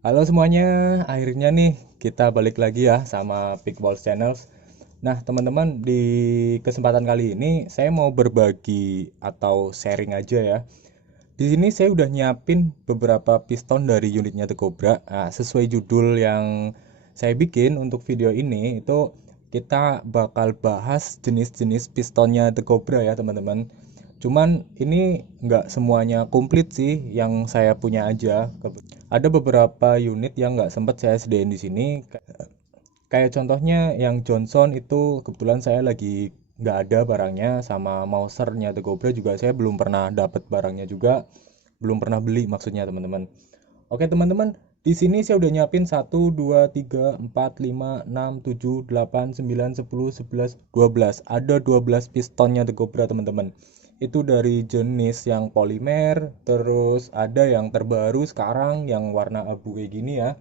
Halo semuanya, akhirnya nih kita balik lagi ya sama Pickballs Channels. Nah, teman-teman, di kesempatan kali ini saya mau berbagi atau sharing aja ya. Di sini saya udah nyiapin beberapa piston dari unitnya The Cobra. Nah, sesuai judul yang saya bikin untuk video ini, itu kita bakal bahas jenis-jenis pistonnya The Cobra ya, teman-teman. Cuman ini nggak semuanya komplit sih yang saya punya aja. Ada beberapa unit yang nggak sempet saya sediain di sini. Kayak contohnya yang Johnson itu kebetulan saya lagi nggak ada barangnya, sama Mausernya The Cobra juga saya belum pernah dapet barangnya juga, belum pernah beli maksudnya teman-teman. Oke teman-teman, di sini saya udah nyiapin 1, 2, 3, 4, 5, 6, 7, 8, 9, 10, 11, 12. Ada 12 pistonnya The Cobra teman-teman. Itu dari jenis yang polimer, terus ada yang terbaru sekarang yang warna abu kayak gini ya.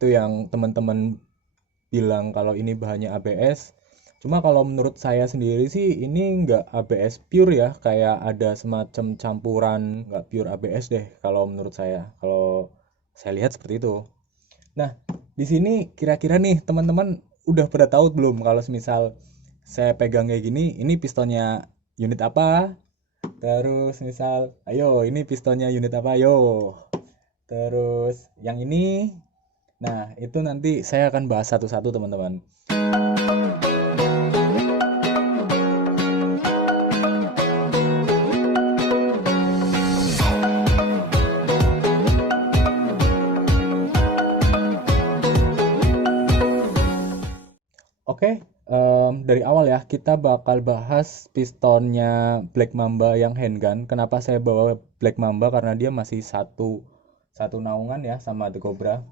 Itu yang teman-teman bilang kalau ini bahannya ABS. Cuma kalau menurut saya sendiri sih ini nggak ABS pure ya, kayak ada semacam campuran, nggak pure ABS deh kalau menurut saya. Kalau saya lihat seperti itu. Nah, di sini kira-kira nih teman-teman udah pada tahu belum kalau semisal saya pegang kayak gini, ini pistonnya unit apa? Terus misal, ayo ini pistonnya unit apa? Ayo. Terus yang ini, nah itu nanti saya akan bahas satu-satu teman-teman. Oke, dari awal ya kita bakal bahas pistonnya Black Mamba yang handgun. Kenapa saya bawa Black Mamba? Karena dia masih satu satu naungan ya sama The Cobra.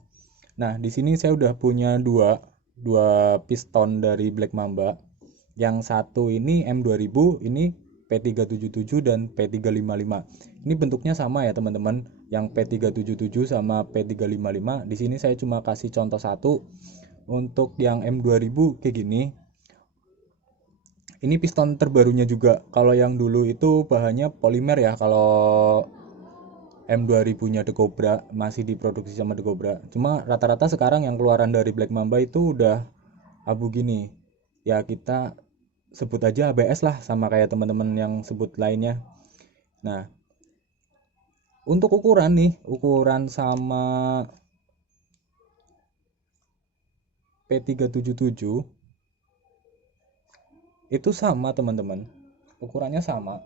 Nah, di sini saya udah punya dua piston dari Black Mamba. Yang satu ini M2000, ini P377 dan P355. Ini bentuknya sama ya teman-teman. Yang P377 sama P355. Di sini saya cuma kasih contoh satu. Untuk yang M2000 kayak gini, ini piston terbarunya juga. Kalau yang dulu itu bahannya polimer ya. Kalau M2000-nya The Cobra masih diproduksi sama The Cobra. Cuma rata-rata sekarang yang keluaran dari Black Mamba itu udah abu gini. Ya kita sebut aja ABS lah sama kayak teman-teman yang sebut lainnya. Nah, untuk ukuran nih, ukuran sama P377 itu sama teman-teman. Ukurannya sama.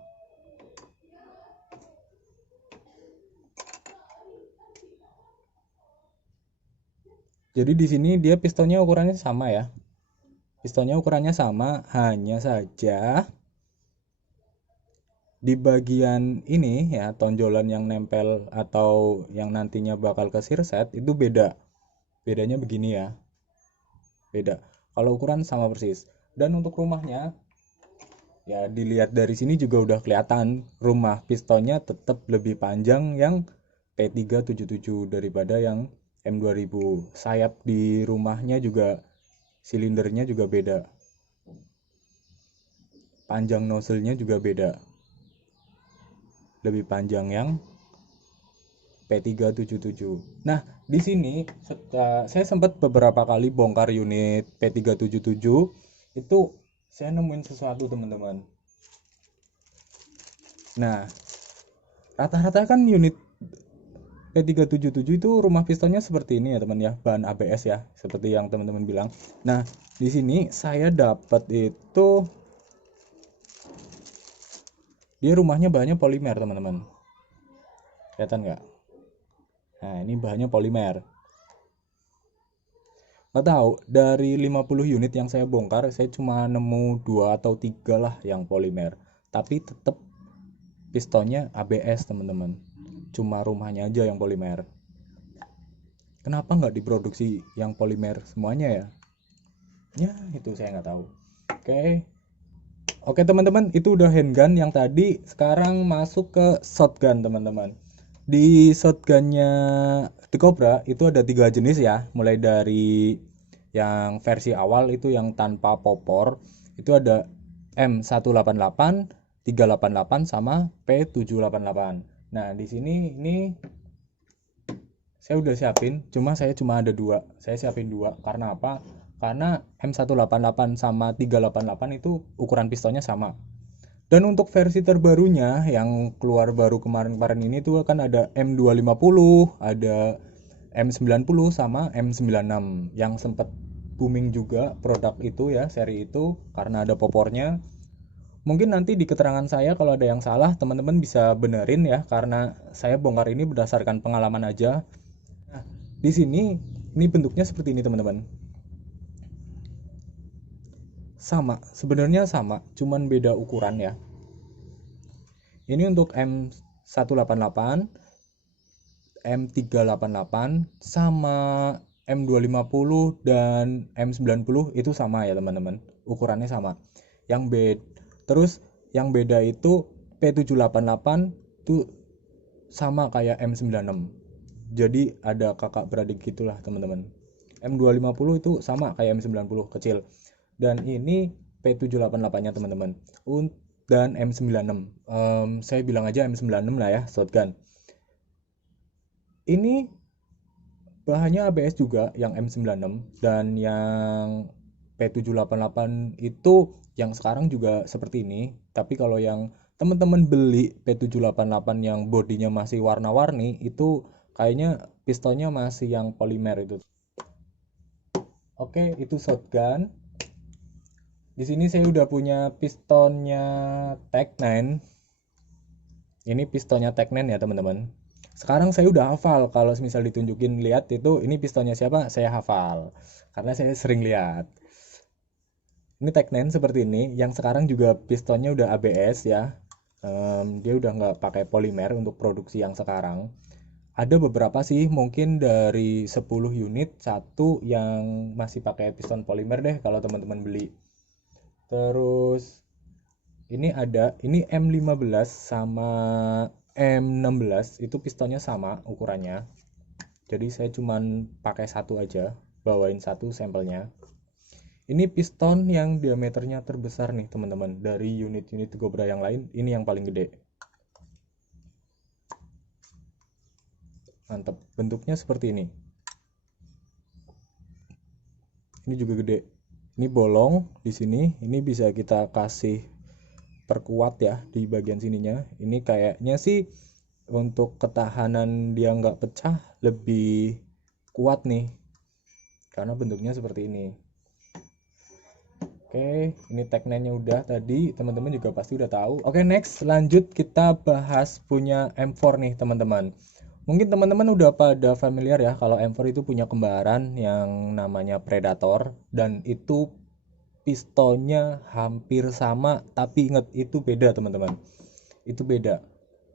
Jadi di sini dia pistonnya ukurannya sama ya. Pistonnya ukurannya sama, hanya saja di bagian ini ya, tonjolan yang nempel atau yang nantinya bakal ke sirset itu beda. Bedanya begini ya, beda. Kalau ukuran sama persis. Dan untuk rumahnya, ya dilihat dari sini juga udah kelihatan rumah pistonnya tetap lebih panjang yang P377 daripada yang M2000. Sayap di rumahnya juga, silindernya juga beda. Panjang nozzle-nya juga beda. Lebih panjang yang P377. Nah, di sini saya sempat beberapa kali bongkar unit P377, itu saya nemuin sesuatu teman-teman. Nah, rata-rata kan unit P377 itu rumah pistonnya seperti ini ya teman ya, bahan ABS ya, seperti yang teman-teman bilang. Nah, di sini saya dapat itu dia rumahnya bahannya polimer teman-teman. Kelihatan nggak? Nah, ini bahannya polimer. Nggak tahu, dari 50 unit yang saya bongkar, saya cuma nemu 2 atau 3 lah yang polimer. Tapi tetap pistonnya ABS teman-teman. Cuma rumahnya aja yang polimer. Kenapa nggak diproduksi yang polimer semuanya ya? Ya, itu saya nggak tahu. Oke. Oke teman-teman, itu udah handgun yang tadi. Sekarang masuk ke shotgun teman-teman. Di shotgunnya The Cobra itu ada 3 jenis ya. Mulai dari yang versi awal itu yang tanpa popor. Itu ada M188, 388 sama P788. Nah, di sini ini saya udah siapin, cuma ada dua. Saya siapin dua. Karena apa? Karena M188 sama 388 itu ukuran pistonnya sama. Dan untuk versi terbarunya yang keluar baru kemarin-kemarin ini tuh kan ada M250, ada M90 sama M96 yang sempat booming juga produk itu ya, seri itu karena ada popornya. Mungkin nanti di keterangan saya kalau ada yang salah teman-teman bisa benerin ya karena saya bongkar ini berdasarkan pengalaman aja. Nah, di sini ini bentuknya seperti ini teman-teman. Sama, sebenarnya sama, cuman beda ukuran ya. Ini untuk M188, M388 sama M250 dan M90 itu sama ya teman-teman. Ukurannya sama. Yang beda terus yang beda itu P788 itu sama kayak M96. Jadi ada kakak beradik gitulah teman-teman. M250 itu sama kayak M90 kecil. Dan ini P788-nya teman-teman. Dan M96. Saya bilang aja M96 lah ya, shotgun. Ini bahannya ABS juga yang M96 dan yang P788 itu yang sekarang juga seperti ini. Tapi kalau yang teman-teman beli P788 yang bodinya masih warna-warni itu kayaknya pistonnya masih yang polimer itu. Oke, itu shotgun. Di sini saya udah punya pistonnya Tech 9. Ini pistonnya Tech 9 ya, teman-teman. Sekarang saya udah hafal kalau misal ditunjukin lihat itu ini pistonnya siapa, saya hafal. Karena saya sering lihat. Ini Tech 9 seperti ini, yang sekarang juga pistonnya udah ABS ya. Dia udah nggak pakai polimer untuk produksi yang sekarang. Ada beberapa sih, mungkin dari 10 unit satu yang masih pakai piston polimer deh kalau teman-teman beli. Terus ini M15 sama M16 itu pistonnya sama ukurannya. Jadi saya cuman pakai satu aja, bawain satu sampelnya. Ini piston yang diameternya terbesar nih teman-teman. Dari unit-unit Cobra yang lain, ini yang paling gede. Mantap, bentuknya seperti ini. Ini juga gede. Ini bolong di sini. Ini bisa kita kasih perkuat ya di bagian sininya. Ini kayaknya sih untuk ketahanan dia nggak pecah lebih kuat nih. Karena bentuknya seperti ini. Oke, ini tagline-nya udah tadi, teman-teman juga pasti udah tahu. Oke, next lanjut kita bahas punya M4 nih, teman-teman. Mungkin teman-teman udah pada familiar ya kalau M4 itu punya kembaran yang namanya Predator dan itu pistonnya hampir sama, tapi ingat itu beda, teman-teman. Itu beda.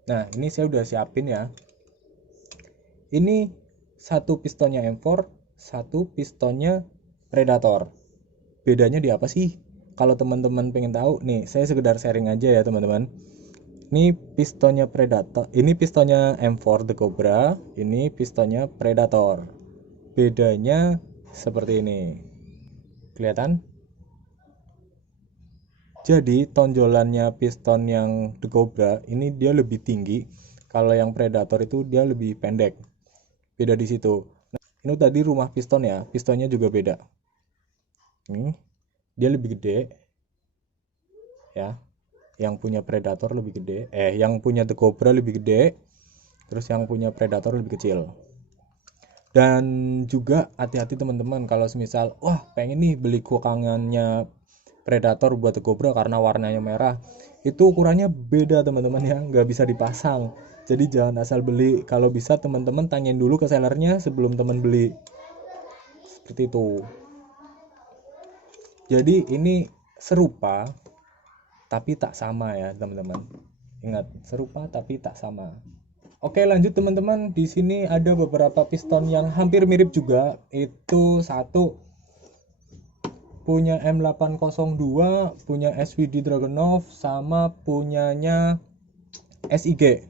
Nah, ini saya udah siapin ya. Ini satu pistonnya M4, satu pistonnya Predator. Bedanya di apa sih? Kalau teman-teman pengen tahu nih, saya sekedar sharing aja ya teman-teman. Ini pistonnya Predator, ini pistonnya M4 The Cobra, ini pistonnya Predator. Bedanya seperti ini. Kelihatan? Jadi tonjolannya piston yang The Cobra ini dia lebih tinggi, kalau yang Predator itu dia lebih pendek. Beda di situ. Nah, ini tadi rumah piston ya, pistonnya juga beda. Ini dia lebih gede ya. Yang punya Predator lebih gede, yang punya The Cobra lebih gede, terus yang punya Predator lebih kecil. Dan juga hati-hati teman-teman kalau semisal wah pengen nih beli kukangannya Predator buat The Cobra karena warnanya merah, itu ukurannya beda teman-teman ya, nggak bisa dipasang. Jadi jangan asal beli, kalau bisa teman-teman tanyain dulu ke sellernya sebelum teman beli, seperti itu. Jadi ini serupa tapi tak sama ya teman-teman. Ingat, serupa tapi tak sama. Oke, lanjut teman-teman. Di sini ada beberapa piston yang hampir mirip juga. Itu satu punya M802, punya SVD Dragunov, sama punyanya SIG.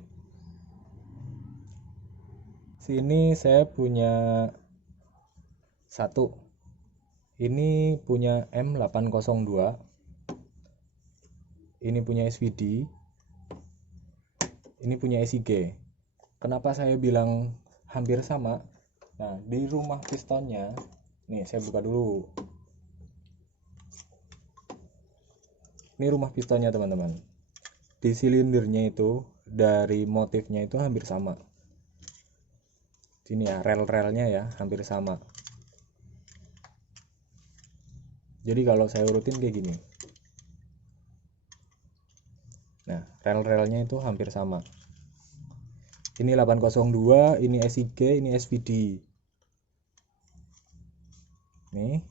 Sini saya punya satu. Ini punya M802. Ini punya SVD. Ini punya SIG. Kenapa saya bilang hampir sama? Nah, di rumah pistonnya, nih saya buka dulu. Ini rumah pistonnya teman-teman. Di silindernya itu dari motifnya itu hampir sama. Sini ya, rel-relnya ya hampir sama. Jadi kalau saya urutin kayak gini. Nah, rel-relnya itu hampir sama. Ini 802, ini SIG, ini SVD. Nih.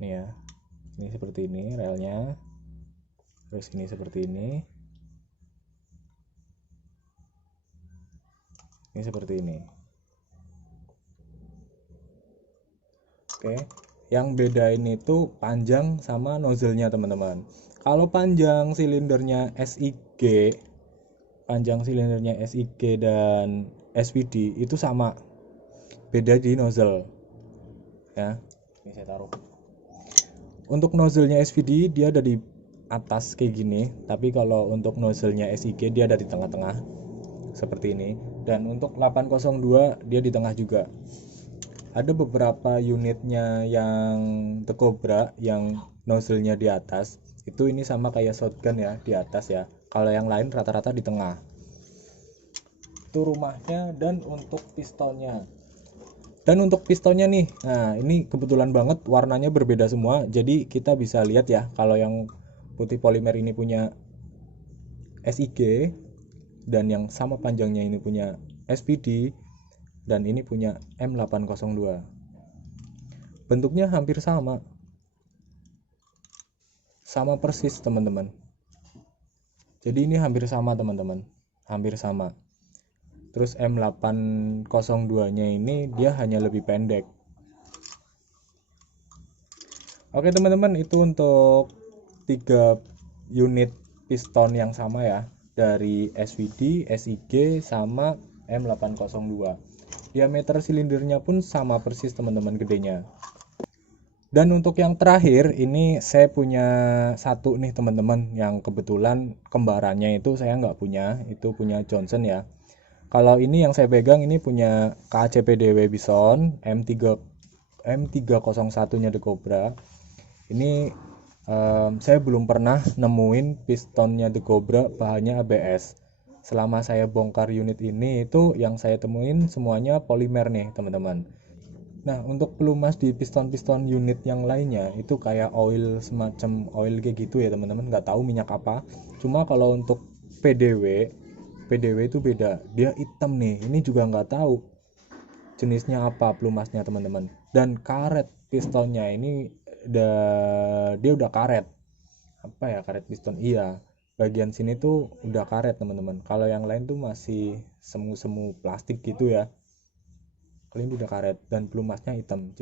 Nih ya. Ini seperti ini relnya. Terus ini seperti ini. Ini seperti ini. Oke. Yang bedain itu panjang sama nozzle-nya, teman-teman. Kalau panjang silindernya SIG dan SVD itu sama. Beda di nozzle. Ya. Ini saya taruh. Untuk nozzle-nya SVD dia ada di atas kayak gini, tapi kalau untuk nozzle-nya SIG dia ada di tengah-tengah seperti ini. Dan untuk 802 dia di tengah juga. Ada beberapa unitnya yang The Cobra yang nozzle-nya di atas. Itu ini sama kayak shotgun ya, di atas ya. Kalau yang lain rata-rata di tengah. Itu rumahnya. Dan untuk pistonnya. Dan untuk pistonnya nih, nah ini kebetulan banget warnanya berbeda semua. Jadi kita bisa lihat ya, kalau yang putih polimer ini punya SIG, dan yang sama panjangnya ini punya SPD, dan ini punya M802. Bentuknya hampir sama, sama persis teman-teman. Jadi ini hampir sama teman-teman, hampir sama. Terus M802 nya ini dia hanya lebih pendek. Oke teman-teman, itu untuk 3 unit piston yang sama ya, dari SVD, SIG, sama M802. Diameter silindernya pun sama persis teman-teman, gedenya. Dan untuk yang terakhir ini saya punya satu nih teman-teman, yang kebetulan kembarannya itu saya nggak punya, itu punya Johnson ya. Kalau ini yang saya pegang ini punya KCPDW Bison M301-nya The Cobra. Ini saya belum pernah nemuin pistonnya The Cobra bahannya ABS. Selama saya bongkar unit ini itu yang saya temuin semuanya polimer nih teman-teman. Nah, untuk pelumas di piston-piston unit yang lainnya itu kayak oil, semacam oil kayak gitu ya teman-teman, nggak tahu minyak apa. Cuma kalau untuk PDW itu beda, dia hitam nih. Ini juga nggak tahu jenisnya apa pelumasnya teman-teman. Dan karet pistonnya ini dia udah karet. Apa ya, karet piston? Iya, bagian sini tuh udah karet teman-teman. Kalau yang lain tuh masih semu-semu plastik gitu ya. Kalian udah karet dan pelumasnya hitam.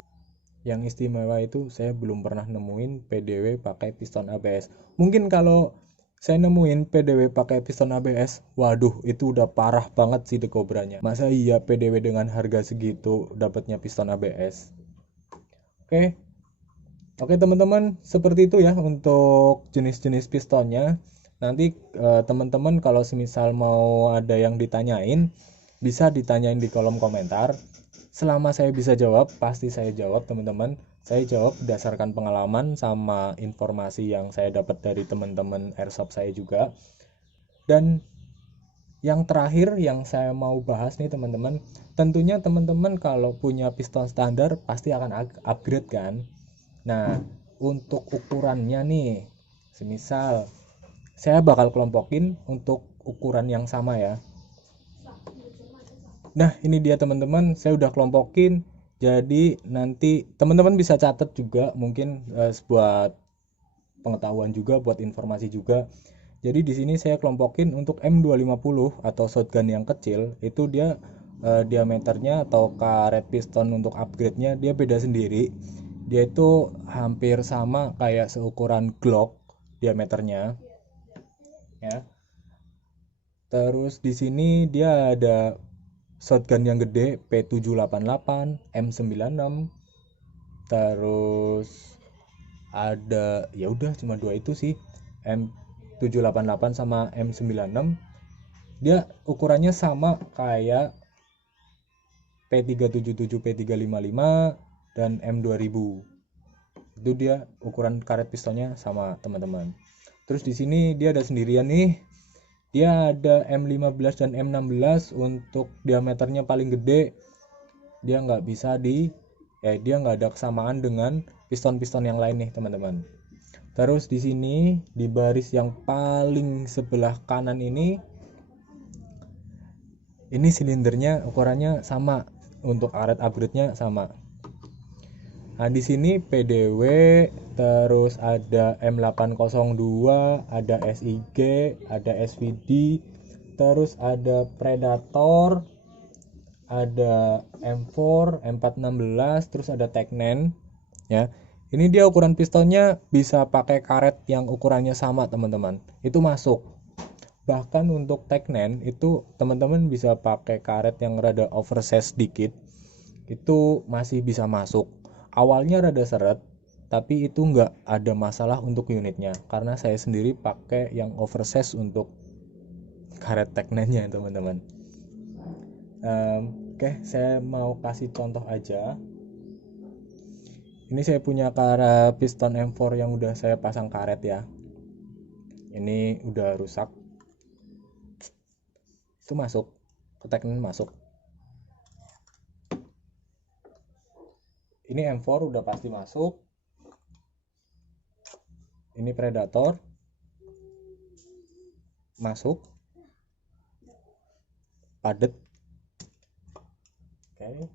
Yang istimewa itu saya belum pernah nemuin PDW pakai piston ABS. Mungkin kalau saya nemuin PDW pakai piston ABS, waduh itu udah parah banget sih The Cobra-nya. Masa iya PDW dengan harga segitu dapatnya piston ABS? Oke. Oke teman-teman, seperti itu ya untuk jenis-jenis pistonnya. Nanti teman-teman kalau semisal mau ada yang ditanyain, bisa ditanyain di kolom komentar. Selama saya bisa jawab, pasti saya jawab teman-teman. Saya jawab berdasarkan pengalaman sama informasi yang saya dapat dari teman-teman airsoft saya juga. Dan yang terakhir yang saya mau bahas nih teman-teman, tentunya teman-teman kalau punya piston standar pasti akan upgrade kan. Nah, untuk ukurannya nih, semisal saya bakal kelompokin untuk ukuran yang sama ya. Nah, ini dia teman-teman, saya udah kelompokin. Jadi nanti teman-teman bisa catat juga, mungkin buat pengetahuan juga, buat informasi juga. Jadi di sini saya kelompokin untuk M250 atau shotgun yang kecil, itu dia diameternya atau karet piston untuk upgrade-nya dia beda sendiri. Dia itu hampir sama kayak seukuran Glock diameternya ya. Terus di sini dia ada shotgun yang gede P788, M96. Terus ada, ya udah cuma dua itu sih, M788 sama M96. Dia ukurannya sama kayak P377, P355 dan M2000. Itu dia ukuran karet pistonnya sama, teman-teman. Terus di sini dia ada sendirian nih. Dia ada M15 dan M16 untuk diameternya paling gede. Dia nggak bisa dia nggak ada kesamaan dengan piston-piston yang lain nih, teman-teman. Terus di sini di baris yang paling sebelah kanan ini silindernya ukurannya sama, untuk karet upgrade-nya sama. Nah, di sini PDW, terus ada M802, ada SIG, ada SVD, terus ada Predator, ada M4, M416, terus ada Teknen ya. Ini dia ukuran pistonnya bisa pakai karet yang ukurannya sama, teman-teman. Itu masuk. Bahkan untuk Teknen itu teman-teman bisa pakai karet yang rada oversize dikit. Itu masih bisa masuk. Awalnya rada seret, tapi itu nggak ada masalah untuk unitnya, karena saya sendiri pakai yang oversize untuk karet Teknennya, teman-teman. Oke, saya mau kasih contoh aja. Ini saya punya karet piston M4 yang udah saya pasang karet ya. Ini udah rusak. Itu masuk, ke Teknen masuk. Ini M4 udah pasti masuk. Ini Predator masuk, padet. Oke,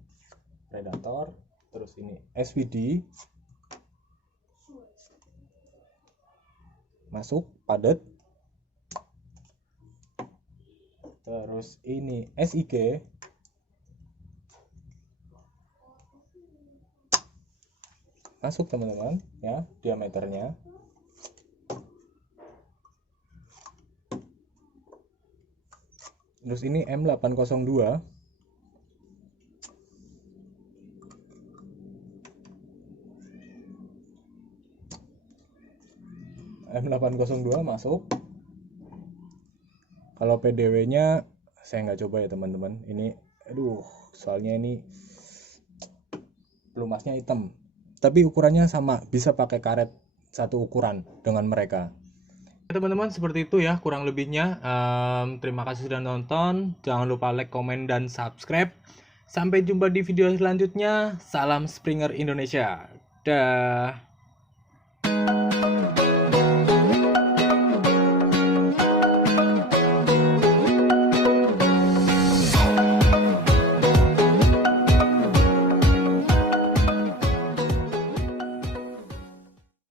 Predator. Terus ini SVD masuk, padet. Terus ini SIG masuk, teman-teman ya, diameternya. Terus ini M802 masuk. Kalau PDW-nya saya nggak coba ya, teman-teman. Ini soalnya ini pelumasnya hitam. Tapi ukurannya sama, bisa pakai karet satu ukuran dengan mereka. Teman-teman, seperti itu ya kurang lebihnya. Terima kasih sudah nonton. Jangan lupa like, komen, dan subscribe. Sampai jumpa di video selanjutnya. Salam Springer Indonesia. Dah.